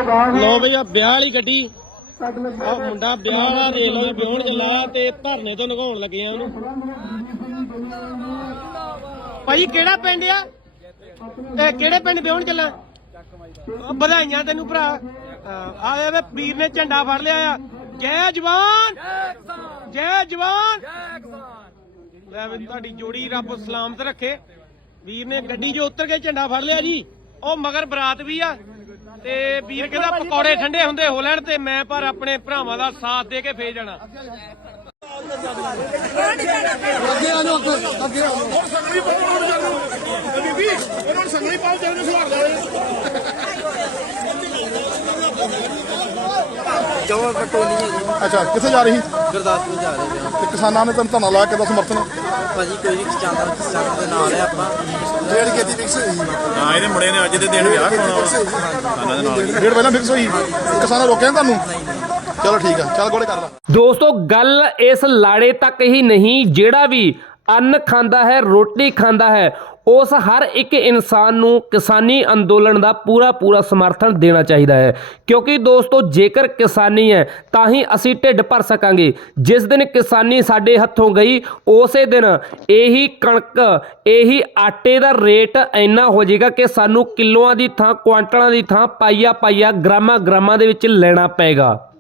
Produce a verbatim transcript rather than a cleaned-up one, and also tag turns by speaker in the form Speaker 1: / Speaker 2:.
Speaker 1: लो भैया ब्याह वाली गड्डी आ मुंडा ब्याह वाला रेल वाली ब्याहण चला ते धरने तो नगाउण लगे आ ओनू भाई केड़ा पिंड आ ए केड़े पिंड ब्याहण चला बधाइयां तेनू भरा आ वे वीर ने झंडा फड़ लिया आ जय जवान जय जवान तुहाडी जोड़ी रब सलामत रखे वीर ने गड्डी चो उतर के झंडा फड़ लिया जी ओ मगर बरात भी आ ते वीर कहदा पकौड़े ठंडे हुंदे हो लैण ते मैं पर अपने भरावां दा साथ दे के फे जाना अगे आ जाओ अगे आ और संगली पाओ बीबी उन्होंने संगली पाओ जल्दी सुधार ले जवा कटोली अच्छा किथे जा रही गुरदासपुर जा रही है ते किसानां ने तन धरना लाया के समर्थन भाजी कोई नहीं किसान किसान दे नाल है ਆਪਾਂ ਡੇਢ खेती ਫਿਕਸ ਹੋਈ ਹਾਂ ਇਹਦੇ ਮੁੰਡੇ ਨੇ ਅੱਜ ਦੇ ਦਿਨ ਵਿਆਹ ਕਰਾਉਣਾ ਕਿਸਾਨਾਂ ਦੇ ਨਾਲ ਡੇਢ ਪਹਿਲਾਂ ਫਿਕਸ ਹੋਈ ਕਿਸਾਨਾਂ ਰੋਕਿਆ ਤੁਹਾਨੂੰ ਚਲੋ ਠੀਕ ਆ ਚੱਲ ਗੋਲੇ ਕਰ ਲਾ
Speaker 2: ਦੋਸਤੋ ਗੱਲ ਇਸ ਲਾੜੇ ਤੱਕ ਹੀ ਨਹੀਂ ਜਿਹੜਾ ਵੀ ਅੰਨ ਖਾਂਦਾ ਹੈ ਰੋਟੀ ਖਾਂਦਾ ਹੈ ਉਸ ਹਰ ਇੱਕ ਇਨਸਾਨ ਨੂੰ ਕਿਸਾਨੀ ਅੰਦੋਲਨ ਦਾ ਪੂਰਾ ਪੂਰਾ ਸਮਰਥਨ ਦੇਣਾ ਚਾਹੀਦਾ ਹੈ ਕਿਉਂਕਿ ਦੋਸਤੋ ਜੇਕਰ ਕਿਸਾਨੀ ਹੈ ਤਾਂ ਹੀ ਅਸੀਂ ਢਿੱਡ ਭਰ ਸਕਾਂਗੇ ਜਿਸ ਦਿਨ ਕਿਸਾਨੀ ਸਾਡੇ ਹੱਥੋਂ ਗਈ ਉਸੇ ਦਿਨ ਇਹੀ ਕਣਕ ਇਹੀ ਆਟੇ ਦਾ ਰੇਟ ਇੰਨਾ ਹੋ ਜਾਏਗਾ ਕਿ ਸਾਨੂੰ ਕਿਲੋਆਂ ਦੀ ਥਾਂ ਕੁਆਂਟਲਾਂ ਦੀ ਥਾਂ ਪਾਈਆ ਪਾਈਆ ਗ੍ਰਾਮਾਂ ਗ੍ਰਾਮਾਂ ਦੇ ਵਿੱਚ ਲੈਣਾ ਪਏਗਾ।